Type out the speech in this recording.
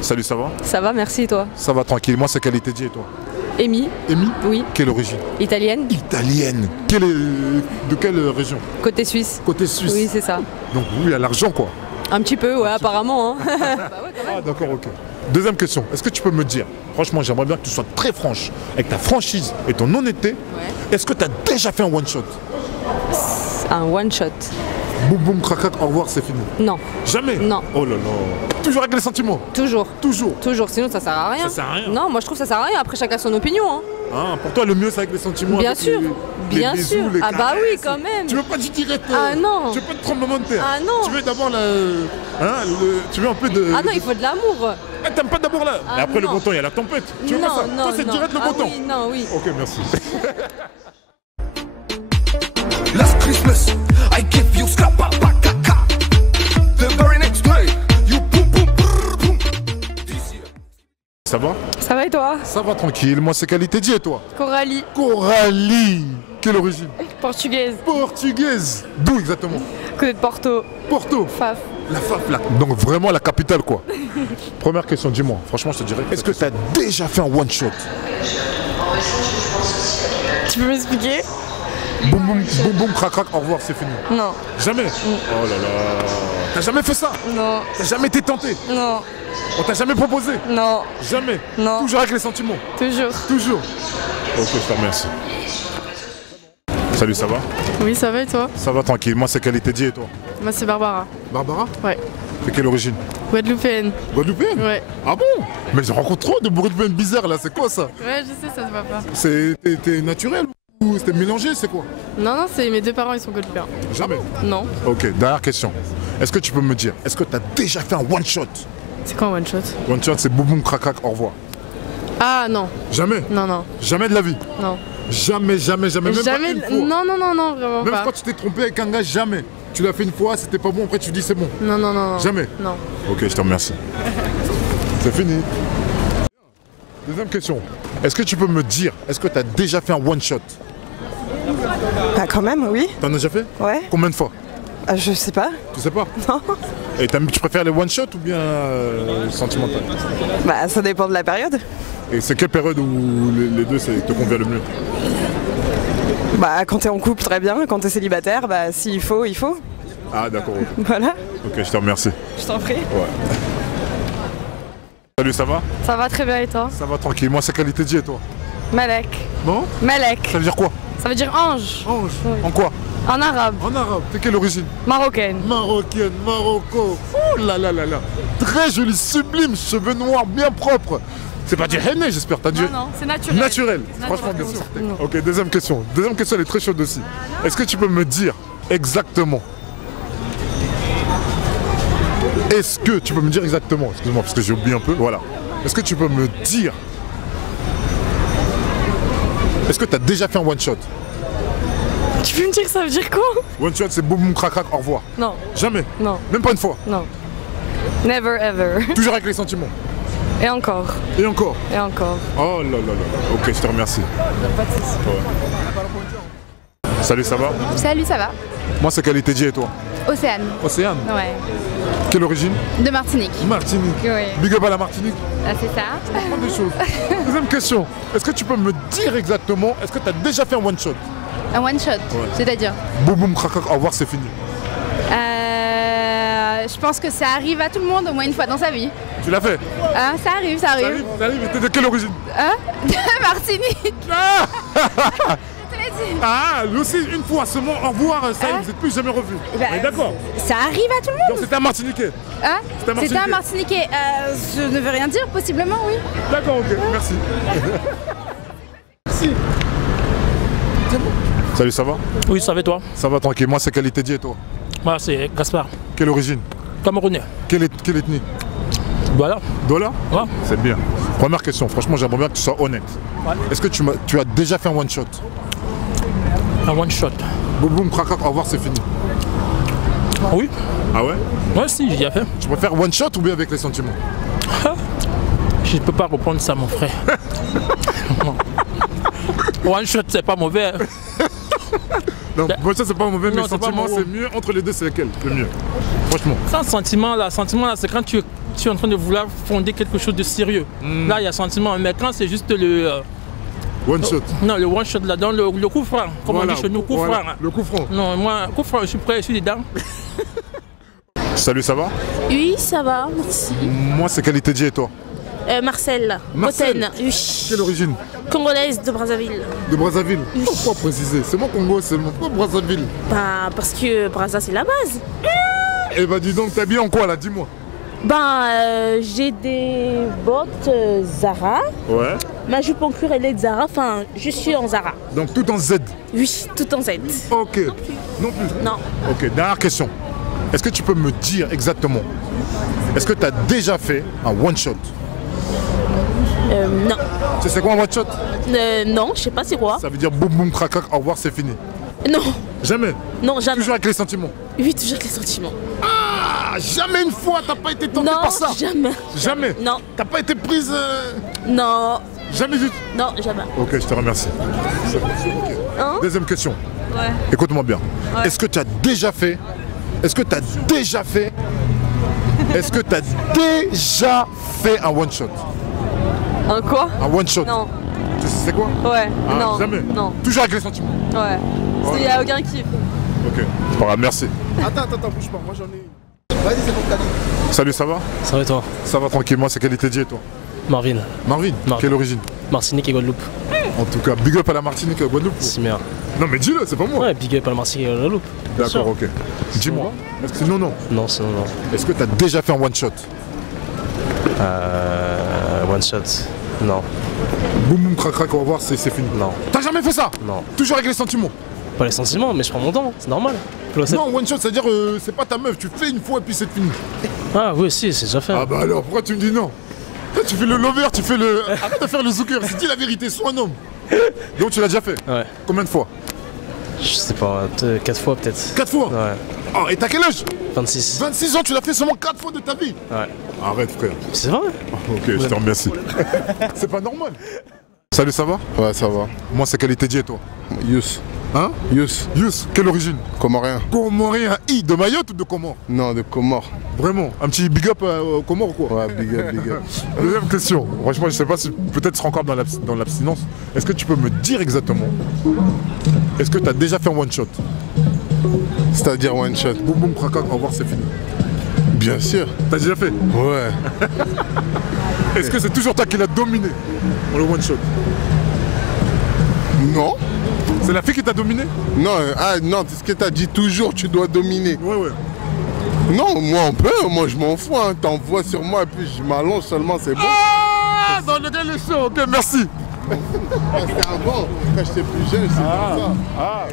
Salut, ça va? Ça va, merci et toi? Ça va tranquille. Moi, c'est Qualité G et toi? Amy. Amy? Oui. Quelle origine? Italienne. Italienne. De quelle région? Côté suisse. Côté suisse. Oui, c'est ça. Donc, oui, il y a l'argent, quoi. Un petit peu, ouais, apparemment. Hein. Bah ouais, quand même. Ah, d'accord, ok. Deuxième question. Est-ce que tu peux me dire, franchement, j'aimerais bien que tu sois très franche avec ta franchise et ton honnêteté. Ouais. Est-ce que tu as déjà fait un one-shot? Un one shot. Boum boum, crac, au revoir, c'est fini. Non. Jamais? Non. Oh là là. Toujours avec les sentiments? Toujours. Toujours? Toujours, sinon ça sert à rien. Ça sert à rien? Non, moi je trouve que ça sert à rien. Après, chacun a son opinion. Hein. Ah, pour toi, le mieux, c'est avec les sentiments? Bien avec sûr. Bien les sûr. bisous, les Ah bah oui, caresses. quand même. Tu veux pas du direct? Ah non. Tu veux pas de tremblement de terre? Ah non. Tu veux d'abord tu veux un peu de... Ah non, il faut de l'amour. Ah, t'aimes pas d'abord là? Ah Et après non. le bon temps, il y a la tempête. Tu veux Non, pas ça? non, Toi, c'est non. direct le bon temps. Oui, non, oui. Ok, merci. Last Christmas, I gave you scrapapakaka. The very next day, you boom boom brrr, boom. This year. Ça va? Ça va et toi? Ça va tranquille. Moi, c'est Qualité G et toi? Coralie. Coralie. Quelle origine? Portugaise. Portugaise. D'où exactement? Côté de Porto. Porto. Faf. La FAF là. Donc vraiment la capitale quoi. Première question, dis-moi. Franchement, je te dirais. Est-ce que tu as déjà fait un one shot? Tu peux m'expliquer? Boum boum boum boum crac crac, au revoir, c'est fini. Non. Jamais? Oh là là. T'as jamais fait ça? Non. T'as jamais été tenté? Non. On t'a jamais proposé? Non. Jamais? Non. Toujours avec les sentiments? Toujours. Toujours? Ok, je te remercie. Salut, ça va? Oui, ça va et toi? Ça va tranquille. Moi, c'est Qualité G et toi? Moi, c'est Barbara. Barbara? Ouais. De quelle origine? Guadeloupéenne. Guadeloupéenne? Ouais. Ah bon? Mais je rencontre trop de Guadeloupéennes bizarres là, c'est quoi ça? Ouais, je sais, ça se voit pas. T'es naturel ou c'était mélangé, c'est quoi? Non, non, c'est mes deux parents, ils sont guadeloupéens. Jamais. Non. Ok, dernière question. Est-ce que tu peux me dire, est-ce que tu as déjà fait un one shot? C'est quoi un one shot? One shot, c'est boum boum crac crac, au revoir. Ah, non. Jamais? Non, non. Jamais de la vie? Non. Jamais, jamais, jamais, même Jamais. pas une fois. Non, non, non, non, vraiment Même pas. quand tu t'es trompé avec un gars, jamais. Tu l'as fait une fois, c'était pas bon, après tu dis c'est bon. Non, non, non, non. Jamais? Non. Ok, je te remercie. C'est fini. Deuxième question. Est-ce que tu peux me dire, est-ce que tu as déjà fait un one shot? Bah quand même, oui. T'en as déjà fait? Ouais. Combien de fois? Ah, je sais pas. Tu sais pas? Non. Et tu préfères les one shot ou bien sentimental? Bah ça dépend de la période. Et c'est quelle période où les deux te convient le mieux? Bah quand t'es en couple, très bien. Quand t'es célibataire, bah s'il faut, il faut. Ah d'accord, ok. Voilà. Ok, je te remercie. Je t'en prie. Ouais. Salut, ça va? Ça va très bien et toi? Ça va tranquille. Moi, c'est Qualité G et toi? Malek. Bon? Malek. Ça veut dire quoi? Ça veut dire ange. Ange. Oui. En quoi? En arabe. En arabe. T'es quelle origine? Marocaine. Marocaine, Marocco. Oh là là là là. Très joli, sublime, cheveux noirs, bien propres. C'est pas du henné, j'espère. T'as dit. Non, non, c'est naturel. Naturel. Franchement, bien sûr. Ok, deuxième question. Deuxième question, elle est très chaude aussi. Est-ce que tu peux me dire exactement? Est-ce que tu peux me dire exactement? Excuse-moi, parce que j'ai oublié un peu. Voilà. Est-ce que tu peux me dire? Est-ce que tu as déjà fait un one shot? Tu peux me dire ça veut dire quoi? One shot, c'est boum boum crac crac, au revoir. Non. Jamais? Non. Même pas une fois? Non. Never ever. Toujours avec les sentiments? Et encore. Et encore? Et encore. Oh là là là là. Ok, je te remercie. Pas de soucis. Ouais. Salut, ça va? Salut, ça va? Moi, c'est Qualité G et toi? Océane. Océane? Ouais. Quelle origine? De Martinique. Martinique. Oui. Big up à la Martinique. Ah, c'est ça? Pas des choses. Deuxième question. Est-ce que tu peux me dire exactement, est-ce que tu as déjà fait un one shot? Un one shot, c'est-à-dire? Boum boum crac crac, au revoir, c'est fini. Je pense que ça arrive à tout le monde au moins une fois dans sa vie. Tu l'as fait? Hein, ça arrive, ça Ça arrive. arrive, ça arrive. T'es de quelle origine? Hein? De Martinique. Ah, Je te l'ai dit. ah, lui aussi, une fois seulement, au revoir, ça y est, Hein? vous n'êtes plus jamais revus. Bah, On est d'accord? Ça arrive à tout le Donc monde. c'était un Martiniquais. Hein? C'est un C'est un Martiniquais. Je ne veux rien dire, possiblement, oui. D'accord, ok, merci. Merci. Salut, ça va? Oui, ça va et toi? Ça va tranquille, moi c'est Qualité G et toi? Moi, c'est Gaspard, Quelle origine? Camerounais. Quelle ethnie? Voilà. Dola? Ouais. C'est bien. Première question, franchement j'aimerais bien que tu sois honnête. Ouais. Est-ce que tu as déjà fait un one shot? Un one shot. Boum boum crac crac, au revoir, c'est fini. Oui. Ah ouais? Ouais, si, j'y ai fait. Tu préfères one shot ou bien avec les sentiments? Je ne peux pas reprendre ça, mon frère. One shot, c'est pas mauvais. Non, one shot c'est pas mauvais, mais Non, c'est pas sentiments mauvais. c'est mieux. Entre les deux, c'est lequel le mieux? Franchement. Sans sentiment là, c'est quand tu tu es en train de vouloir fonder quelque chose de sérieux. Là, il y a sentiment. Mais quand c'est juste le... One shot. Non, le one shot là, dans le coup franc. Comme on dit chez nous, coup franc. Hein. Le coup franc. Non, moi, coup franc, je suis prêt, je suis dedans. Salut, ça va? Oui, ça va, merci. Moi, c'est Qualité J et toi? Marcel, Marcel. Boten, oui. Quelle origine? Congolaise de Brazzaville. De Brazzaville. Oui. Pourquoi préciser? C'est mon Congo seulement. Pourquoi Brazzaville? Bah, parce que Brazza, c'est la base. Eh ben dis donc, t'es bien en quoi là? Dis-moi. Ben, j'ai des bottes Zara. Ouais. Ma jupe en cuir, elle est de Zara. Enfin, je suis en Zara. Donc tout en Z. Oui, tout en Z. Ok. Non plus. Non. Ok, dernière question. Est-ce que tu peux me dire exactement, est-ce que tu as déjà fait un one shot? Non. Tu sais c'est quoi un one shot? Non, je sais pas c'est quoi. Ça veut dire boum boum crac crac, au revoir, c'est fini. Non. Jamais. Non, jamais. Toujours avec les sentiments. Oui, toujours avec les sentiments. Ah, jamais une fois t'as pas été tenté Non, par ça. jamais. Jamais. Non. T'as pas été prise. Non. Jamais du. Non, jamais. Ok, je te remercie. C'est bon, ok. Hein? Deuxième question. Ouais. Écoute-moi bien. Ouais. Est-ce que tu as déjà fait? Est-ce que tu as déjà fait? Est-ce que tu as déjà fait un one shot? Un quoi? Un one shot? Non. Tu sais c'est quoi? Ouais. Ah, non. Jamais? Non. Toujours avec les sentiments? Ouais. Il n'y a aucun kiff. Ok. C'est pas grave, merci. Attends, bouge pas, moi j'en ai. Vas-y, c'est bon, Kali. Salut, ça va? Ça va et toi? Ça va tranquillement, c'est Qualité J et toi? Marvin. Marvin? Quelle origine? Martinique et Guadeloupe. En tout cas, big up à la Martinique et à Guadeloupe. C'est meilleur. Non mais dis-le, c'est pas moi. Ouais, big up à la Martinique et Guadeloupe. D'accord, ok. Dis-moi. Est-ce que non, non. Non, c'est non. Est-ce que tu as déjà fait un one shot? One shot. Non. Boum boum crac crac, au revoir, c'est fini. Non. T'as jamais fait ça? Non. Toujours avec les sentiments? Pas les sentiments, mais je prends mon temps, c'est normal. Non, one shot, c'est-à-dire c'est pas ta meuf, tu fais une fois et puis c'est fini. Ah oui, si, c'est déjà fait. Ah bah alors, pourquoi tu me dis non? Toi, tu fais le lover, tu fais le... Arrête de faire le zouker, dis la vérité, sois un homme. Donc tu l'as déjà fait? Ouais. Combien de fois? Je sais pas, 4 fois peut-être. 4 fois? Ouais. Oh, et t'as quel âge? 26. 26 ans, tu l'as fait seulement 4 fois de ta vie? Ouais. Arrête frère. C'est vrai? Ok, je te remercie. C'est pas normal. Salut, ça va? Ouais, ça va. Moi, c'est Qualité J et toi? Yous. Hein? Yous. Yous, quelle origine? Comorien. Comorien, I, de Mayotte ou de Comores? Non, de Comores. Vraiment? Un petit big up aux Comores ou quoi? Ouais, big up, big up. Deuxième question. Franchement, je sais pas si peut-être sera encore dans l'abstinence. Est-ce que tu peux me dire exactement? Est-ce que tu as déjà fait un one shot? C'est-à-dire one shot. Boum boum crac, au revoir, c'est fini. Bien sûr. T'as déjà fait? Ouais. Est-ce que c'est toujours toi qui l'as dominé dans le one shot? Non. C'est la fille qui t'a dominé? Non, non, c'est ce que t'as dit toujours, tu dois dominer. Ouais, ouais. Non, moi on peut, moi je m'en fous, hein. T'envoies sur moi et puis je m'allonge seulement, c'est bon. Ah, dans le show, ok, merci. C'était avant, quand j'étais plus jeune, c'est comme ça. Ah.